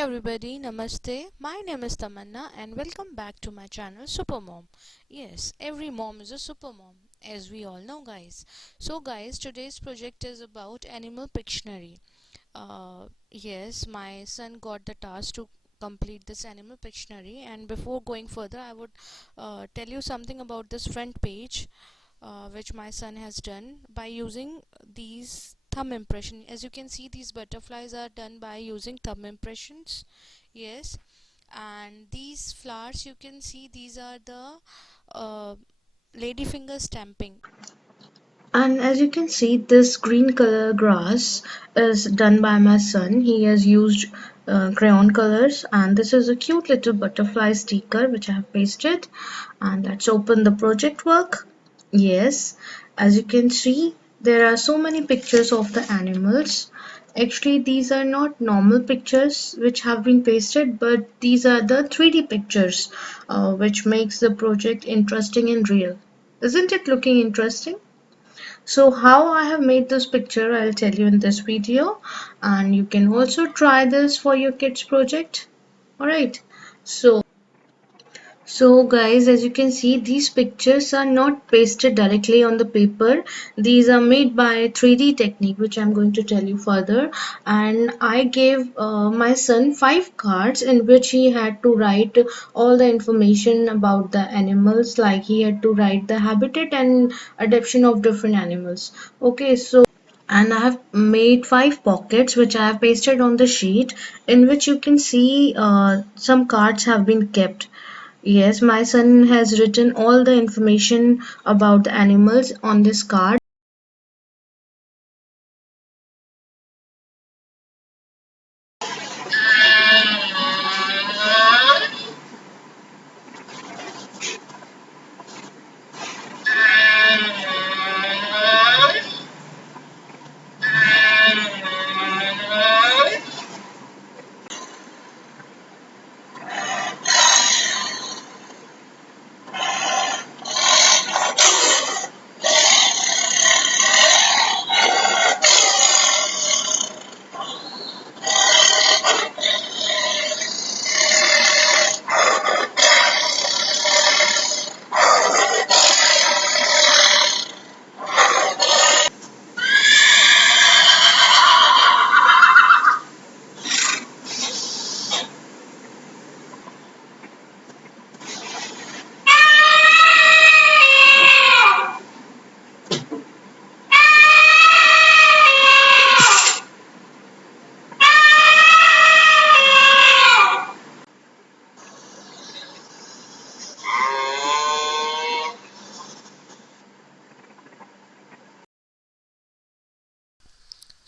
everybody, namaste. My name is Tamanna and welcome back to my channel Supermom. Yes, every mom is a supermom, as we all know, guys. So guys, today's project is about Animal Pictionary. Yes, my son got the task to complete this Animal Pictionary, and before going further I would tell you something about this front page which my son has done by using these thumb impression. As you can see, these butterflies are done by using thumb impressions. Yes, and these flowers, you can see, these are the uh, ladyfinger stamping. And as you can see, this green color grass is done by my son. He has used crayon colors, and this is a cute little butterfly sticker which I have pasted. And let's open the project work. Yes, as you can see, there are so many pictures of the animals. Actually, these are not normal pictures which have been pasted, but these are the 3D pictures, which makes the project interesting and real. Isn't it looking interesting? So how I have made this picture, I'll tell you in this video, and you can also try this for your kids project. Alright, so guys, as you can see, these pictures are not pasted directly on the paper. These are made by 3D technique, which I'm going to tell you further. And I gave my son 5 cards in which he had to write all the information about the animals, like he had to write the habitat and adaptation of different animals. Okay, so and I have made 5 pockets which I have pasted on the sheet, in which you can see some cards have been kept. Yes, my son has written all the information about the animals on this card.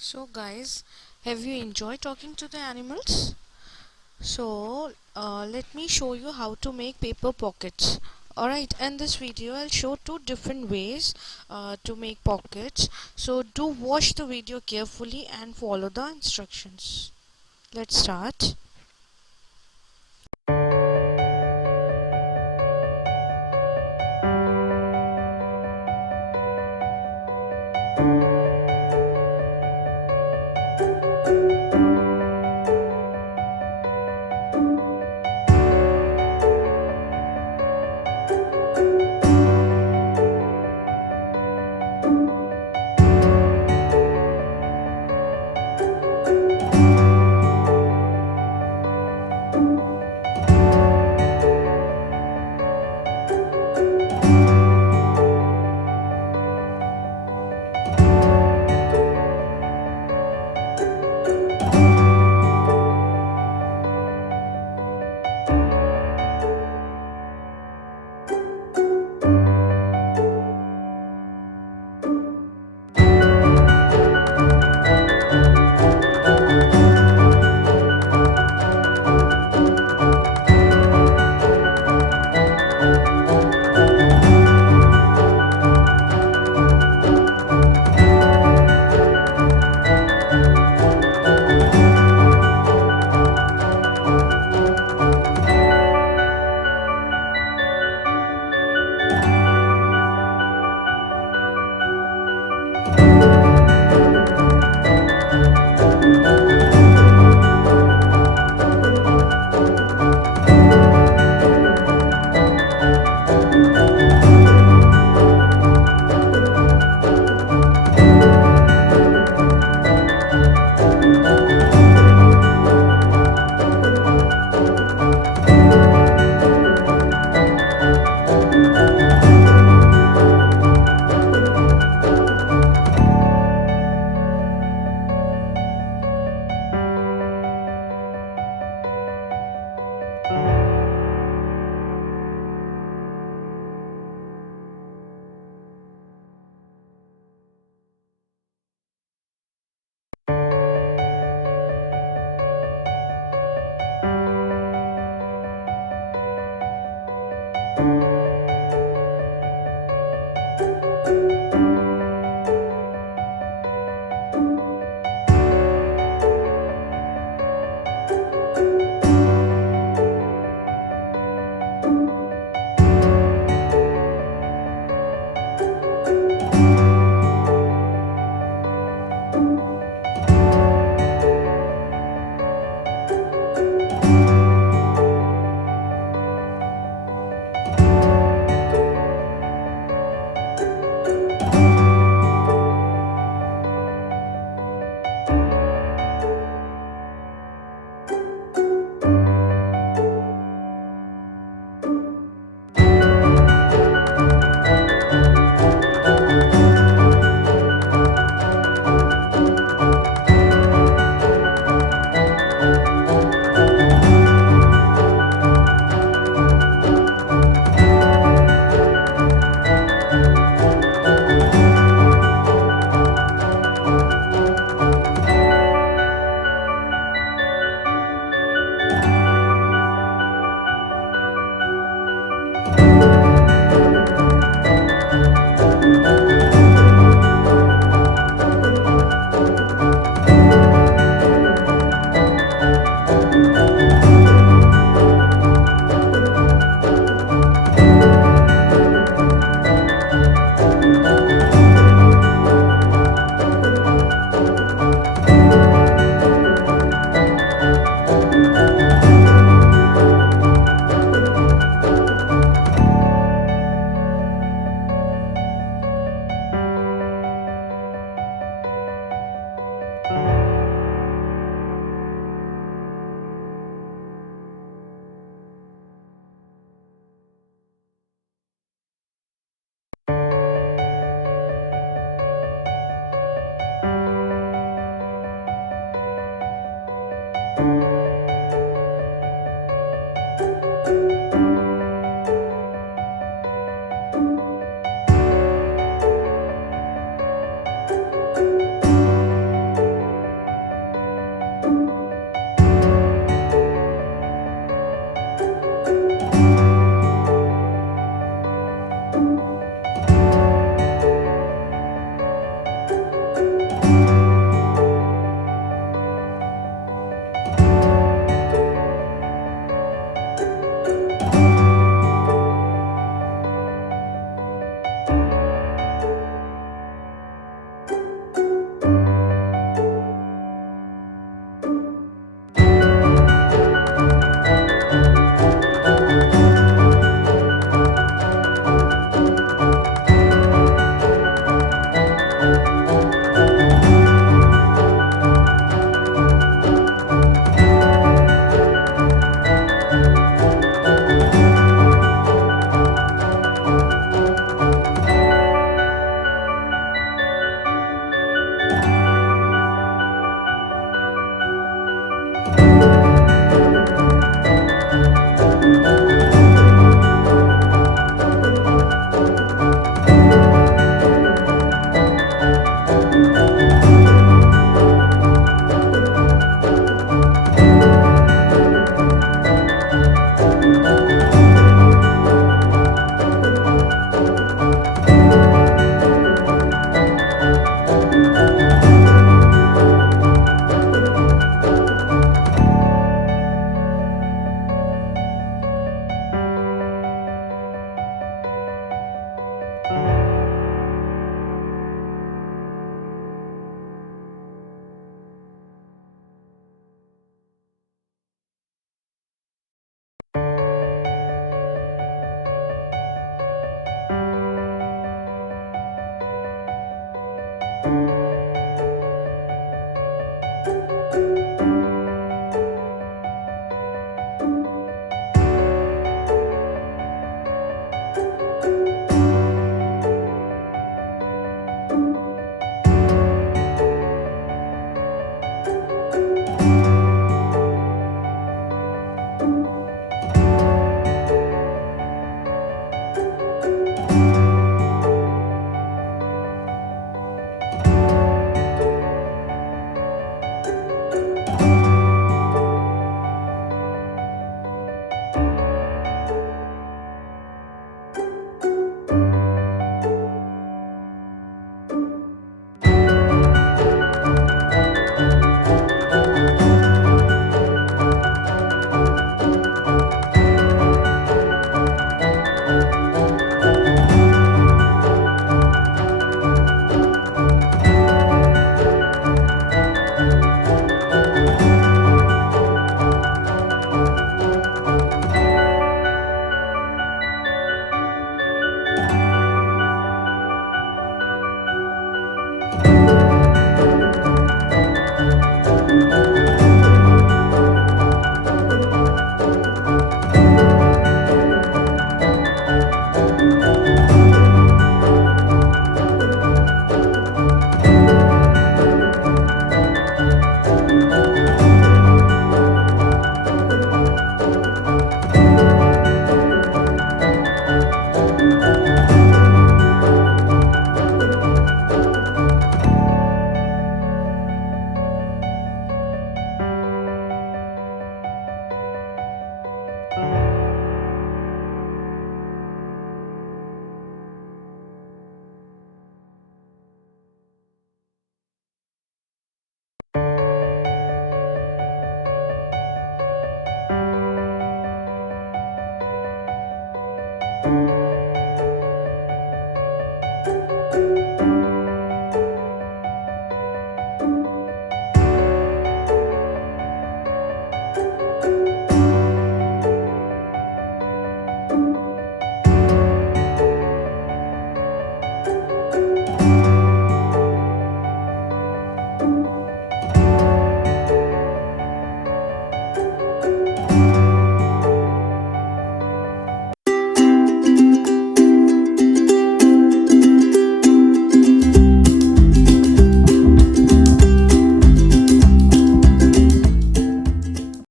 So guys, have you enjoyed talking to the animals? So let me show you how to make paper pockets. Alright, in this video I'll show 2 different ways to make pockets. So do watch the video carefully and follow the instructions. Let's start.